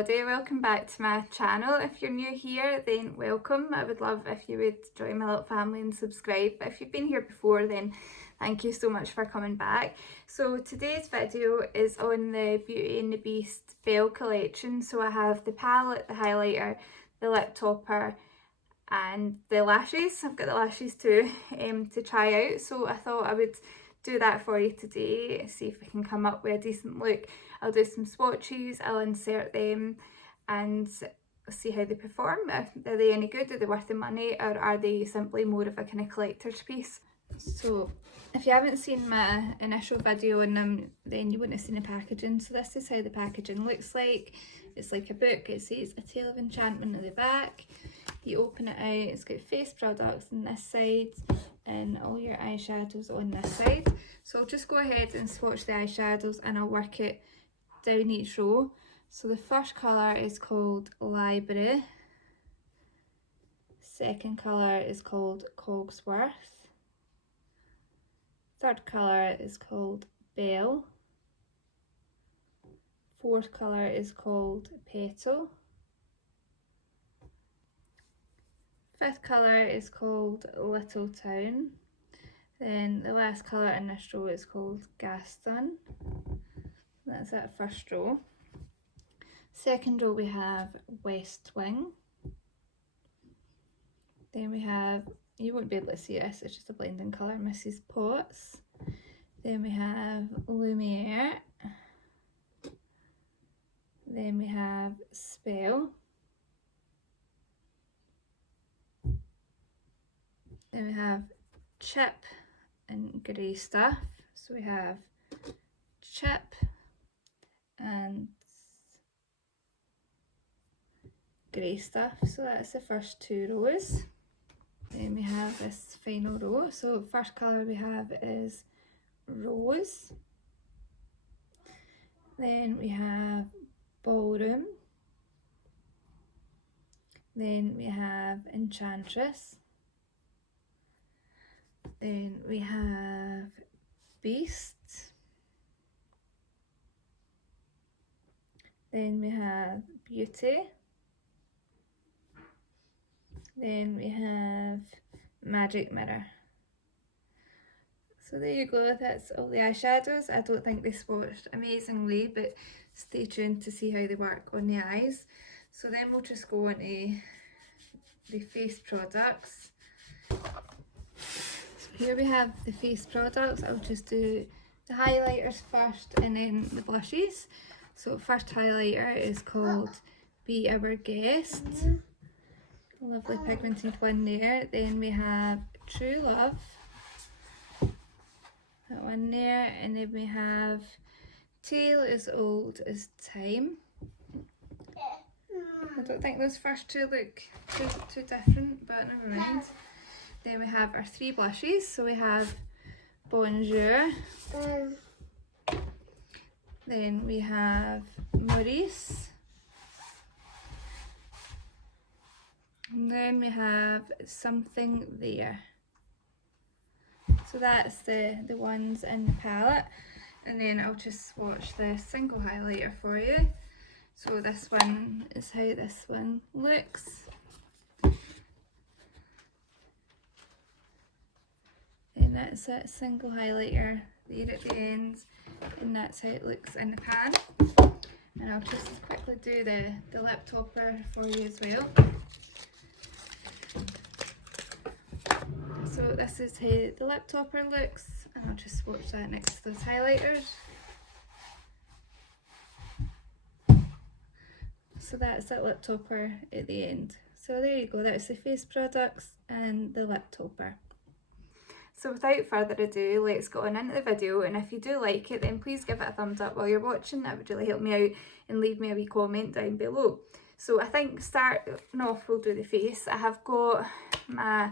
everybody, welcome back to my channel. If you're new here, then welcome. I would love if you would join my little family and subscribe. But if you've been here before, then thank you so much for coming back. So today's video is on the Beauty and the Beast Belle collection. So I have the palette, the highlighter, the lip topper and the lashes. I've got the lashes too to try out, so I thought I would do that for you today, see if I can come up with a decent look. I'll do some swatches, I'll insert them and see how they perform. Are they any good, are they worth the money, or are they simply more of a kind of collector's piece? So if you haven't seen my initial video on them, then you wouldn't have seen the packaging. So this is how the packaging looks like. It's like a book, it says A Tale of Enchantment at the back. You open it out, it's got face products on this side and all your eyeshadows on this side. So I'll just go ahead and swatch the eyeshadows and I'll work it down each row. So the first colour is called Library. Second colour is called Cogsworth. Third colour is called Belle. Fourth colour is called Petal. Fifth colour is called Little Town. Then the last colour in this row is called Gaston. That's that first row. Second row we have West Wing. Then we have, you won't be able to see this, it's just a blending colour, Mrs. Potts. Then we have Lumiere. Then we have Spell. Then we have Chip and Grey Stuff. So we have Chip and Grey Stuff. So that's the first two rows. Then we have this final row. So first colour we have is Rose. Then we have Ballroom. Then we have Enchantress. Then we have Beast. Then we have Beauty. Then we have Magic Mirror. So there you go, that's all the eyeshadows. I don't think they swatched amazingly, but stay tuned to see how they work on the eyes. So then we'll just go on to the face products. Here we have the face products. I'll just do the highlighters first and then the blushes. So first highlighter is called Be Our Guest. Lovely pigmented one there. Then we have True Love. That one there. And then we have Tale as Old as Time. I don't think those first two look too different, but never mind. Then we have our three blushes. So we have Bonjour. Then we have Maurice. And then we have Something There. So that's the ones in the palette. And then I'll just swatch the single highlighter for you. So this one is how this one looks. And that's that single highlighter there at the end, and that's how it looks in the pan. And I'll just quickly do the lip topper for you as well. So this is how the lip topper looks, and I'll just swatch that next to those highlighters. So that's that lip topper at the end. So there you go, that's the face products and the lip topper. So without further ado, let's get on into the video, and if you do like it then please give it a thumbs up while you're watching. That would really help me out, and leave me a wee comment down below. So I think starting off we'll do the face. I have got my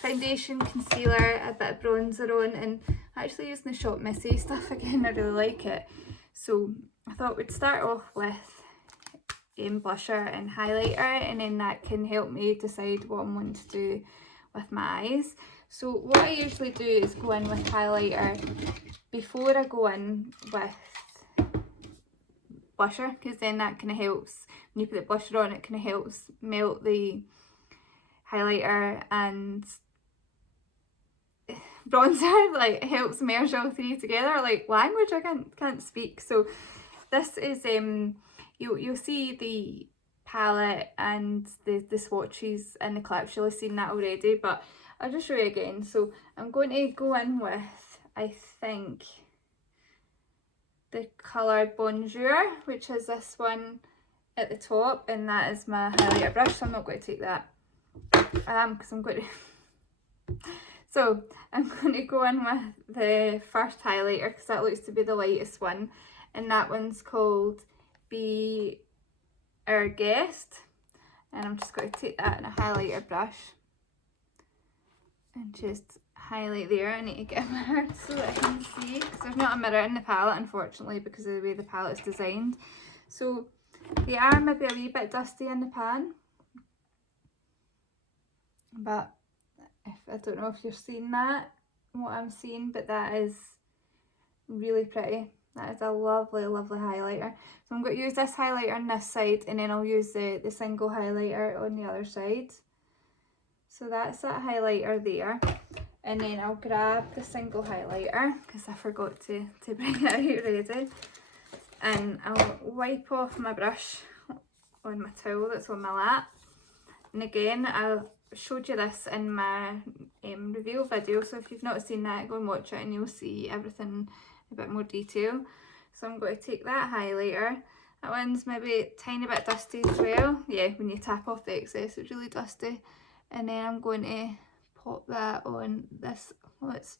foundation, concealer, a bit of bronzer on, and actually using the Shop Missy stuff again, I really like it. So I thought we'd start off with blusher and highlighter, and then that can help me decide what I'm wanting to do with my eyes. So what I usually do is go in with highlighter before I go in with blusher, because then that kind of helps you put the blusher on, it kind of helps melt the highlighter and bronzer, like helps merge all three together, like language, I can't speak. So this is you'll see the palette and the swatches in the clips, you'll have seen that already, but I'll just show you again. So I'm going to go in with, I think, the colour Bonjour, which is this one at the top, and that is my highlighter brush, so I'm not going to take that because I'm going to so I'm going to go in with the first highlighter because that looks to be the lightest one, and that one's called Be Our Guest, and I'm just going to take that in a highlighter brush and just highlight there. I need to get a mirror so that I can see, because there's not a mirror in the palette, unfortunately, because of the way the palette's designed. So they are maybe a wee bit dusty in the pan, but I don't know if you're seeing that, what I'm seeing, but that is really pretty. That is a lovely, lovely highlighter. So I'm going to use this highlighter on this side, and then I'll use the single highlighter on the other side. So that's that highlighter there. And then I'll grab the single highlighter, because I forgot to bring it out already. And I'll wipe off my brush on my towel that's on my lap. And again, I showed you this in my reveal video, so if you've not seen that, go and watch it and you'll see everything a bit more detail. So I'm going to take that highlighter. That one's maybe a tiny bit dusty as well. Yeah, when you tap off the excess, it's really dusty. And then I'm going to pop that on this. Oh, it's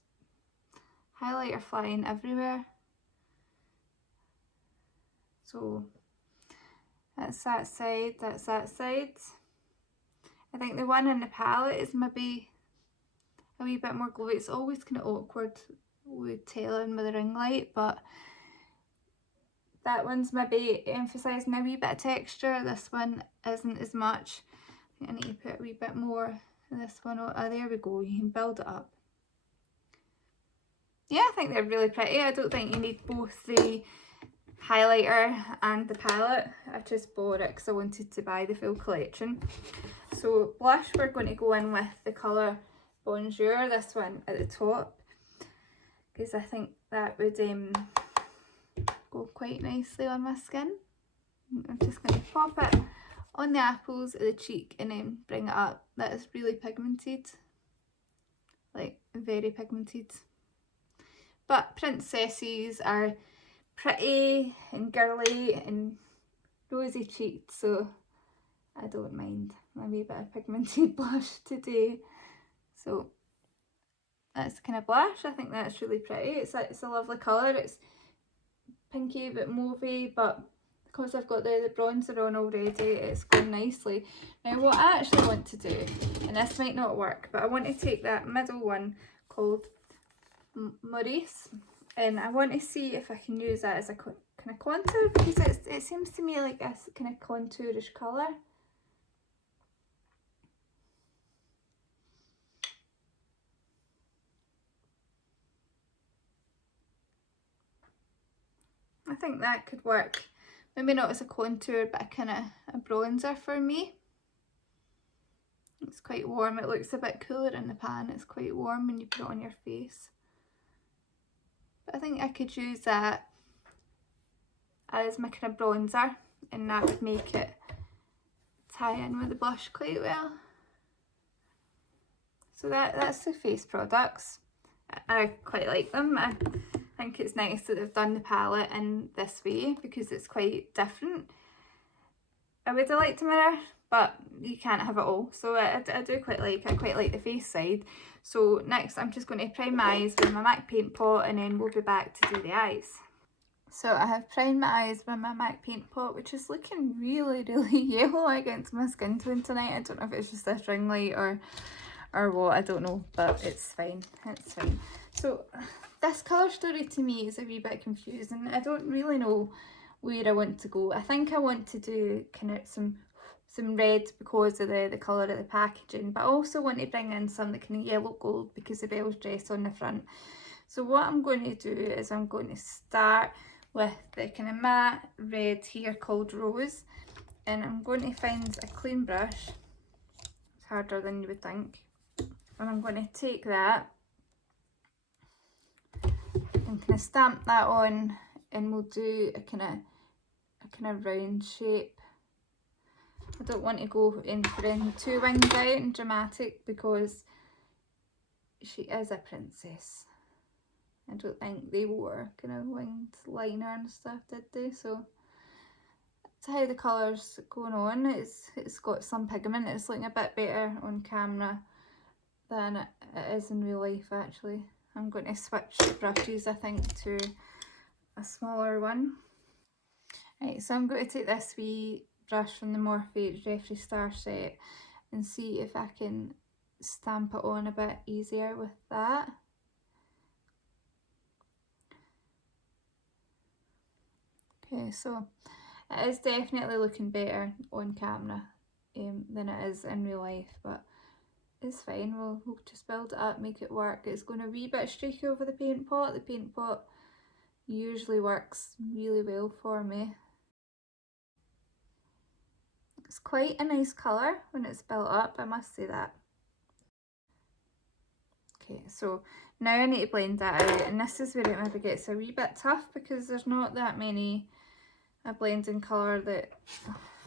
highlighter flying everywhere. So that's that side, that's that side. I think the one in the palette is maybe a wee bit more glowy. It's always kind of awkward with tailoring with a ring light, but that one's maybe emphasising a wee bit of texture. This one isn't as much. I think I need to put a wee bit more in this one. Oh, there we go, you can build it up. Yeah, I think they're really pretty. I don't think you need both the highlighter and the palette. I just bought it because I wanted to buy the full collection. So blush, we're going to go in with the colour Bonjour, this one at the top, because I think that would go quite nicely on my skin. I'm just going to pop it on the apples of the cheek and then bring it up. That is really pigmented, like very pigmented. But princesses are pretty and girly and rosy cheeked, so I don't mind a wee bit of pigmented blush today. So that's the kind of blush. I think that's really pretty. It's a lovely colour. It's pinky but mauvey, but because I've got the bronzer on already, it's going nicely. Now what I actually want to do, and this might not work, but I want to take that middle one called Maurice, and I want to see if I can use that as a kind of contour, because it seems to me like a kind of contourish colour. I think that could work. Maybe not as a contour, but a kind of a bronzer for me. It's quite warm. It looks a bit cooler in the pan. It's quite warm when you put it on your face. But I think I could use that as my kind of bronzer, and that would make it tie in with the blush quite well. So that's the face products. I quite like them. I think it's nice that they've done the palette in this way because it's quite different. I would have liked a mirror, but you can't have it all. So I quite like the face side. So next I'm just going to prime my eyes with my MAC paint pot, and then we'll be back to do the eyes. So I have primed my eyes with my MAC paint pot, which is looking really, really yellow against my skin tone tonight. I don't know if it's just this ring light or what, I don't know, but it's fine, it's fine. So this colour story to me is a wee bit confusing. I don't really know where I want to go. I think I want to do kind of some red because of the colour of the packaging, but I also want to bring in some kind of yellow gold because of Belle's dress on the front. So what I'm going to do is I'm going to start with the kind of matte red here called Rose, and I'm going to find a clean brush. It's harder than you would think. And I'm going to take that and kind of stamp that on, and we'll do a kind of round shape. I don't want to go in for anything too winged out and dramatic because she is a princess. I don't think they wore kind of winged liner and stuff, did they? So that's how the colour's going on. It's got some pigment. It's looking a bit better on camera than it is in real life actually. I'm going to switch brushes, I think, to a smaller one. Right, so I'm going to take this wee brush from the Morphe Jeffree Star set and see if I can stamp it on a bit easier with that. Okay, so it is definitely looking better on camera than it is in real life, but it's fine. We'll just build it up, make it work. It's going a wee bit streaky over the paint pot. The paint pot usually works really well for me. It's quite a nice colour when it's built up, I must say that. Okay, so now I need to blend that out, and this is where it maybe gets a wee bit tough because there's not that many a blending colour that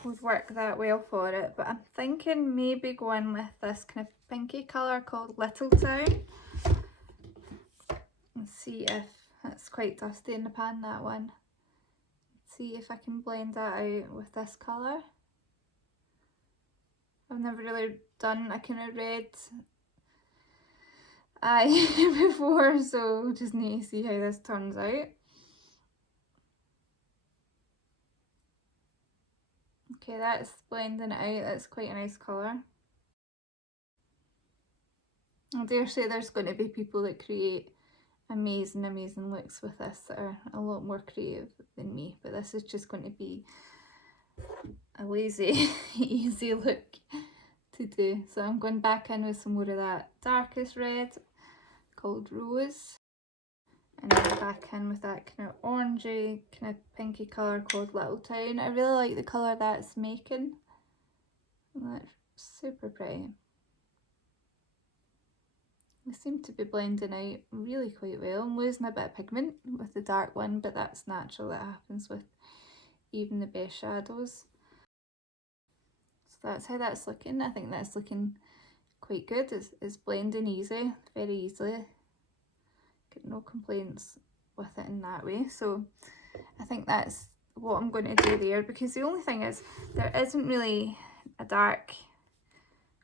would work that well for it, but I'm thinking maybe going with this kind of pinky colour called Little Town and see if it's quite dusty in the pan, that one. See if I can blend that out with this colour. I've never really done a kind of red eye before, so just need to see how this turns out. Okay, that's blending it out. That's quite a nice colour. I dare say there's going to be people that create amazing looks with this that are a lot more creative than me, but this is just going to be a lazy easy look to do. So I'm going back in with some more of that darkest red called Rose, and then back in with that kind of orangey kind of pinky colour called Little Town. I really like the colour that's making. That's super pretty. They seem to be blending out really quite well. I'm losing a bit of pigment with the dark one, but that's natural. That happens with even the best shadows. So that's how that's looking. I think that's looking quite good. It's blending easy, very easily. Get no complaints with it in that way. So I think that's what I'm going to do there, because the only thing is there isn't really a dark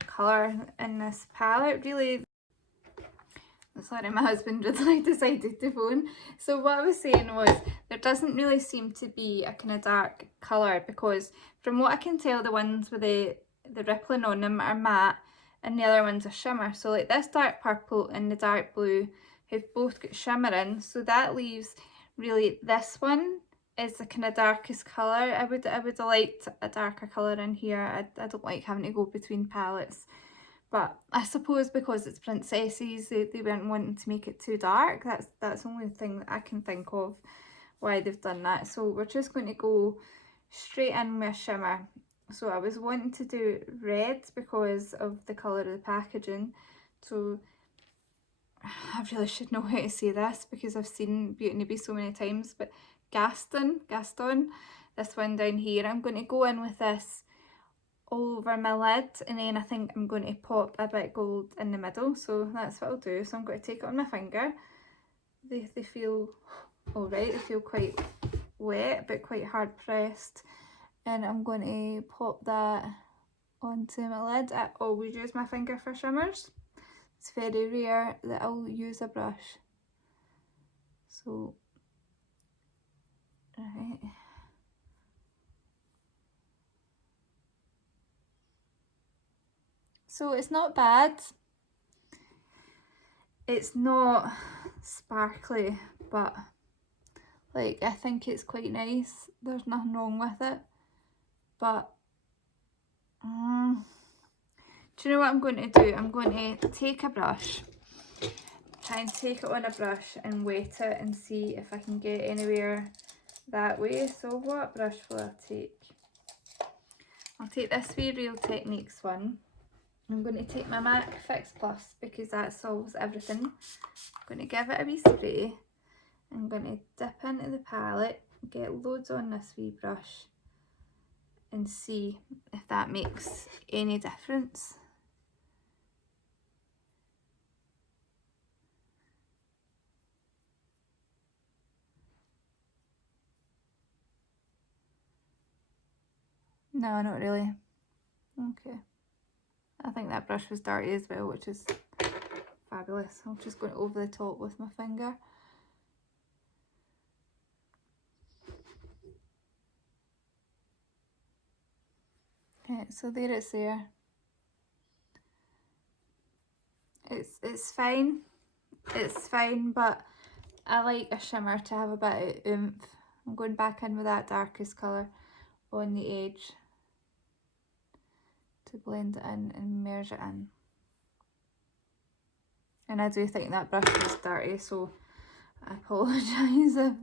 colour in this palette really. Sorry, my husband just decided to phone. So what I was saying was there doesn't really seem to be a kind of dark colour, because from what I can tell the ones with the rippling on them are matte and the other ones are shimmer. So like this dark purple and the dark blue have both got shimmer in, so that leaves really this one is the kind of darkest colour. I would have liked a darker colour in here. I don't like having to go between palettes. But I suppose because it's princesses, they weren't wanting to make it too dark. That's the only thing that I can think of why they've done that. So we're just going to go straight in with shimmer. So I was wanting to do red because of the colour of the packaging. So I really should know how to say this because I've seen Beauty and the Beast so many times. But Gaston, this one down here, I'm going to go in with this all over my lid, and then I think I'm going to pop a bit gold in the middle. So that's what I'll do. So I'm going to take it on my finger. They feel alright, they feel quite wet but quite hard pressed, and I'm going to pop that onto my lid. I always use my finger for shimmers. It's very rare that I'll use a brush. So right. So it's not bad. It's not sparkly, but like I think it's quite nice. There's nothing wrong with it. But do you know what I'm going to do? I'm going to take a brush, try and take it on a brush and wet it and see if I can get anywhere that way. So what brush will I take? I'll take this wee Real Techniques one. I'm going to take my MAC Fix Plus because that solves everything. I'm going to give it a wee spray. I'm going to dip into the palette, get loads on this wee brush and see if that makes any difference. No, not really. Okay. I think that brush was dirty as well, which is fabulous. I'm just going over the top with my finger. Okay, so there it's there. It's fine. It's fine, but I like a shimmer to have a bit of oomph. I'm going back in with that darkest colour on the edge to blend it in and merge it in. And I do think that brush is dirty, so I apologise if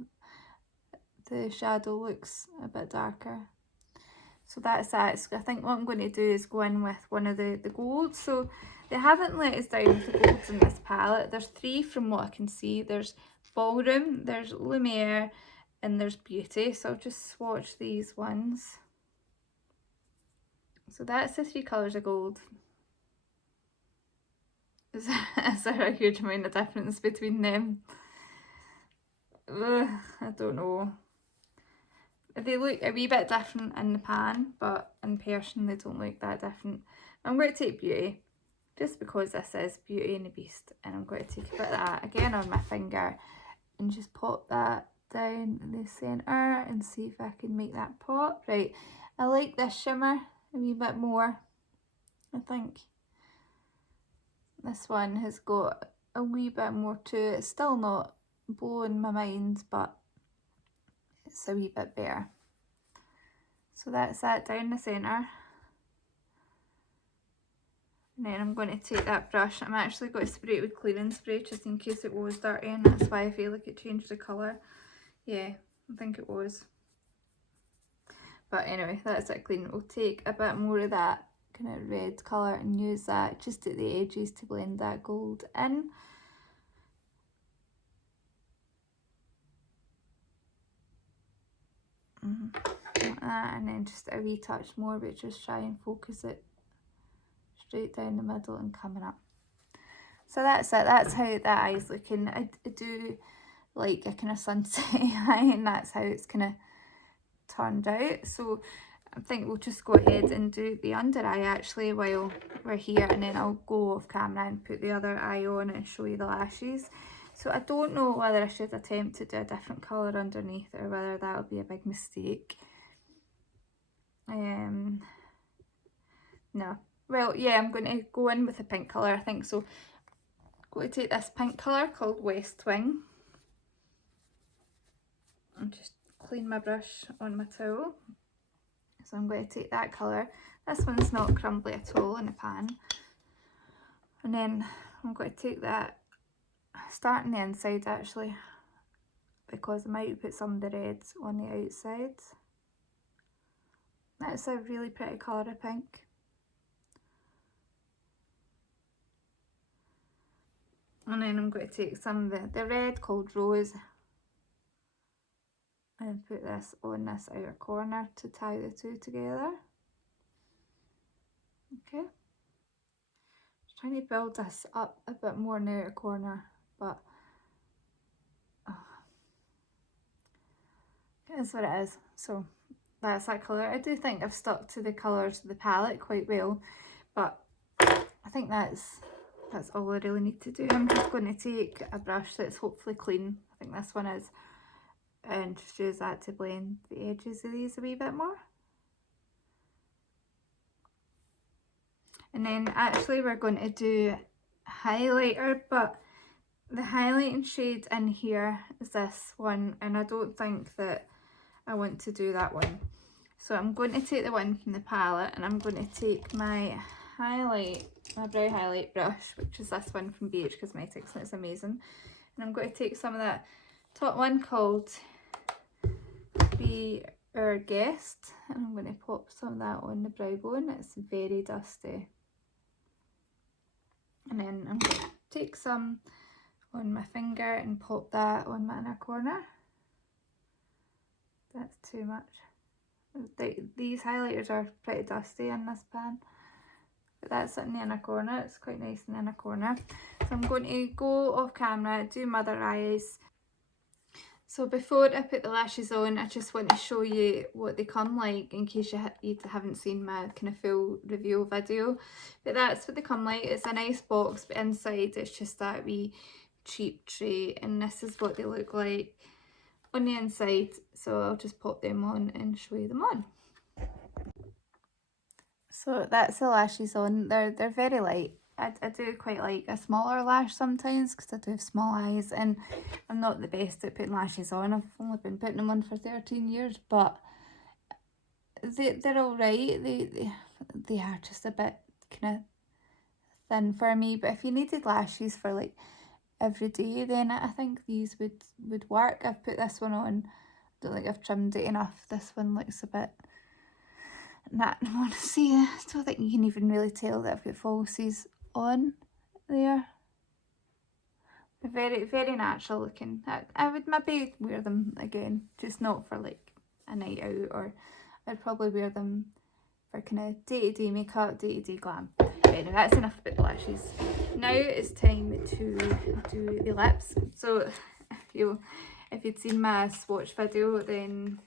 the shadow looks a bit darker. So that's that. So I think what I'm going to do is go in with one of the golds. So they haven't let us down with the golds in this palette. There's 3 from what I can see. There's Ballroom, there's Lumiere, and there's Beauty. So I'll just swatch these ones. So that's the 3 colours of gold. Is there a huge amount of difference between them? Ugh, I don't know. They look a wee bit different in the pan, but in person they don't look that different. I'm going to take Beauty, just because this is Beauty and the Beast, and I'm going to take a bit of that again on my finger and just pop that down in the centre and see if I can make that pop. Right, I like this shimmer a wee bit more. I think this one has got a wee bit more to it. It's still not blowing my mind, but it's a wee bit better. So that's that down the centre. And then I'm going to take that brush. I'm actually going to spray it with cleaning spray just in case it was dirty, and that's why I feel like it changed the colour. Yeah, I think it was. But anyway, that's it clean. We'll take a bit more of that kind of red colour and use that just at the edges to blend that gold in. Like that, and then just a wee touch more, but just try and focus it straight down the middle and coming up. So that's it. That's how the eye's looking. I do like a kind of sunset eye, and that's how it's kind of turned out. So I think we'll just go ahead and do the under eye actually while we're here, and then I'll go off camera and put the other eye on and show you the lashes. So I don't know whether I should attempt to do a different colour underneath or whether that would be a big mistake. No. Well, yeah, I'm going to go in with a pink colour, I think. So I'm going to take this pink colour called West Wing and just clean my brush on my towel. So I'm going to take that colour. This one's not crumbly at all in the pan. And then I'm going to take that, starting the inside actually, because I might put some of the reds on the outside. That's a really pretty colour of pink. And then I'm going to take some of the red called Rose and put this on this outer corner to tie the two together. Okay. Just trying to build this up a bit more in the outer corner, but it is what it is. So that's that colour. I do think I've stuck to the colours of the palette quite well, but I think that's all I really need to do. I'm just going to take a brush that's hopefully clean, I think this one is, and just use that to blend the edges of these a wee bit more. And then actually we're going to do highlighter, but the highlighting shade in here is this one, and I don't think that I want to do that one. So I'm going to take the one from the palette, and I'm going to take my brow highlight brush, which is this one from BH Cosmetics, and it's amazing. And I'm going to take some of that top one called Be our guest, and I'm going to pop some of that on the brow bone. It's very dusty. And then I'm going to take some on my finger and pop that on my inner corner. That's too much. These highlighters are pretty dusty in this pan, but that's in the inner corner. It's quite nice in the inner corner. So I'm going to go off camera, do my other eyes. So before I put the lashes on, I just want to show you what they come like in case you haven't seen my kind of full review video. But that's what they come like. It's a nice box, but inside it's just that wee cheap tray, and this is what they look like on the inside. So I'll just pop them on and show you them on. So that's the lashes on. They're very light. I do quite like a smaller lash sometimes because I do have small eyes, and I'm not the best at putting lashes on. I've only been putting them on for 13 years, but they're alright. They are just a bit kind of thin for me, but if you needed lashes for like every day, then I think these would work. I've put this one on. I don't think I've trimmed it enough. This one looks a bit... I want to see. I don't think you can even really tell that I've got falsies on there. They're very, very natural looking. I would maybe wear them again, just not for like a night out, or I'd probably wear them for kind of day-to-day makeup, day-to-day glam. But anyway, that's enough about the lashes. Now it's time to do the lips. So if you'd seen my swatch video, then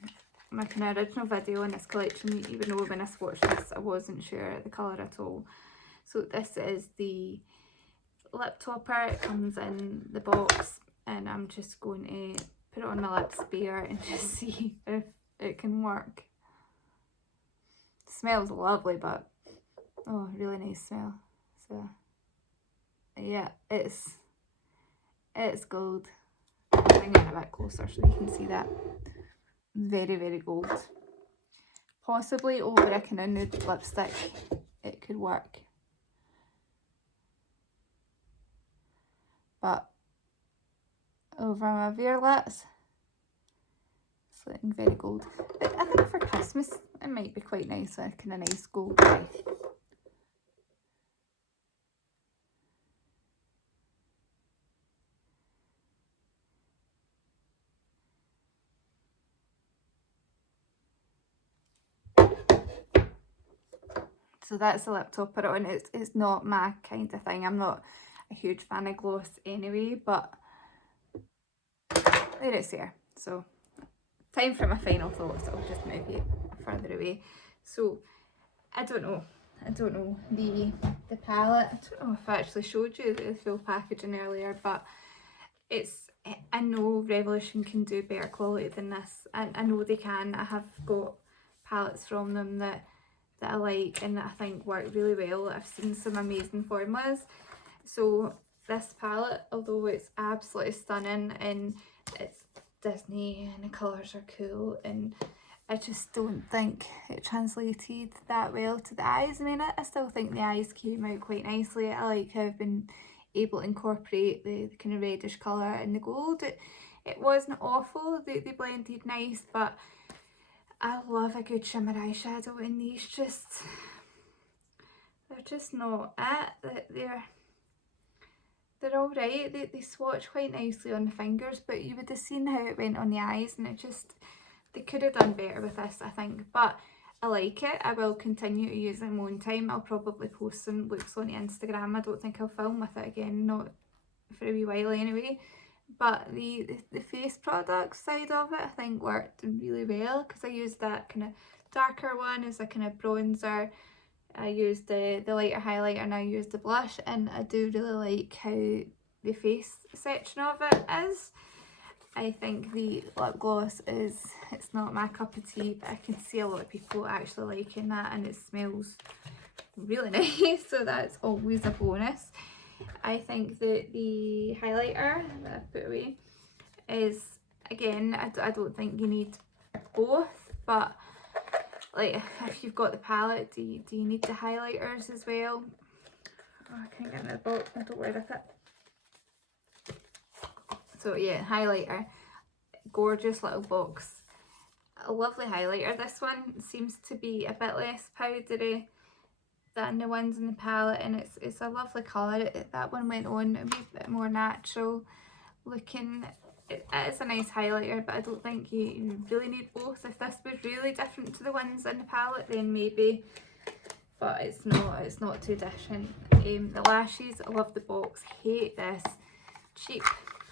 my kind of original video in this collection, you would know when I swatched this, I wasn't sure of the colour at all. So this is the lip topper. It comes in the box, and I'm just going to put it on my lips bare and just see if it can work. It smells lovely, but oh, really nice smell. So yeah, it's gold. I'll bring it in a bit closer so you can see that. Very, very gold. Possibly over a kind of nude lipstick it could work, but over my violets it's looking very gold. But I think for Christmas it might be quite nice, a kind of nice gold eye. So that's the lip topper on. It's not my kind of thing. I'm not a huge fan of gloss anyway, but there it's there. So time for my final thoughts. I'll just move it further away. So I don't know the palette. I don't know if I actually showed you the full packaging earlier, but I know Revolution can do better quality than this, and I know they can. I have got palettes from them that I like and that I think work really well. I've seen some amazing formulas. So this palette, although it's absolutely stunning and it's Disney and the colours are cool, and I just don't think it translated that well to the eyes. I mean, I still think the eyes came out quite nicely. I like how I've been able to incorporate the kind of reddish colour and the gold. It wasn't awful. They blended nice, but I love a good shimmer eyeshadow, and these they're just not it. They're alright. They swatch quite nicely on the fingers, but you would have seen how it went on the eyes, and they could have done better with this, I think. But I like it. I will continue to use it in my own time. I'll probably post some looks on Instagram. I don't think I'll film with it again, not for a wee while anyway. But the face product side of it, I think, worked really well, because I used that kind of darker one as a kind of bronzer. I used the lighter highlighter, and I used the blush, and I do really like how the face section of it is. I think the lip gloss it's not my cup of tea, but I can see a lot of people actually liking that, and it smells really nice, so that's always a bonus. I think that the highlighter that I've put away is, again, I don't think you need both, but like if you've got the palette, do you need the highlighters as well? Oh, I can't get in the box, I don't worry about it. So yeah, highlighter, gorgeous little box. a lovely highlighter. This one seems to be a bit less powdery than the ones in the palette, and it's a lovely colour. That one went on a wee bit more natural looking. It is a nice highlighter, but I don't think you really need both. If this was really different to the ones in the palette, then maybe, but it's not too different. The lashes, I love the box. Hate this cheap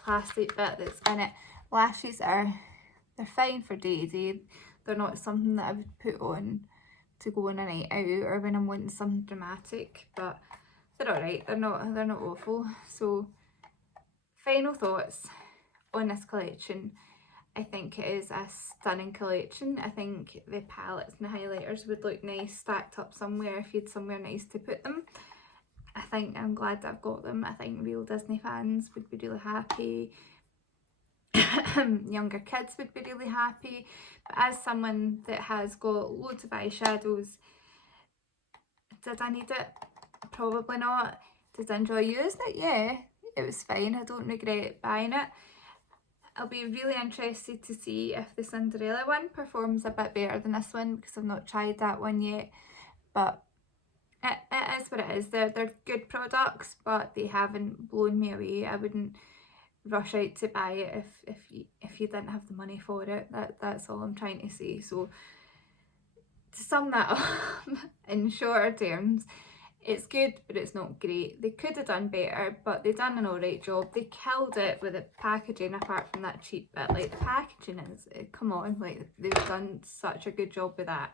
plastic bit that's in it. Lashes they're fine for day-to-day. They're not something that I would put on to go on a night out or when I'm wanting something dramatic, but they're alright. They're not awful. So final thoughts on this collection. I think it is a stunning collection. I think the palettes and the highlighters would look nice stacked up somewhere if you had somewhere nice to put them. I think I'm glad that I've got them. I think real Disney fans would be really happy. Younger kids would be really happy. But as someone that has got loads of eyeshadows, did I need it? Probably not. Did I enjoy using it? Yeah, it was fine. I don't regret buying it. I'll be really interested to see if the Cinderella one performs a bit better than this one, because I've not tried that one yet. But it is what it is. They're good products, but they haven't blown me away. I wouldn't rush out to buy it if you didn't have the money for it. That's all I'm trying to say. So to sum that up in shorter terms, it's good, but it's not great. They could have done better, but they've done an alright job. They killed it with the packaging, apart from that cheap bit. Like, the packaging is, come on, like, they've done such a good job with that.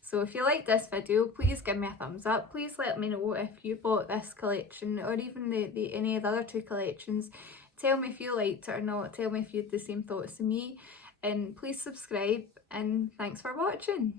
So if you like this video, please give me a thumbs up. Please let me know if you bought this collection, or even any of the other two collections. Tell me if you liked it or not. Tell me if you had the same thoughts as me. And please subscribe, and thanks for watching.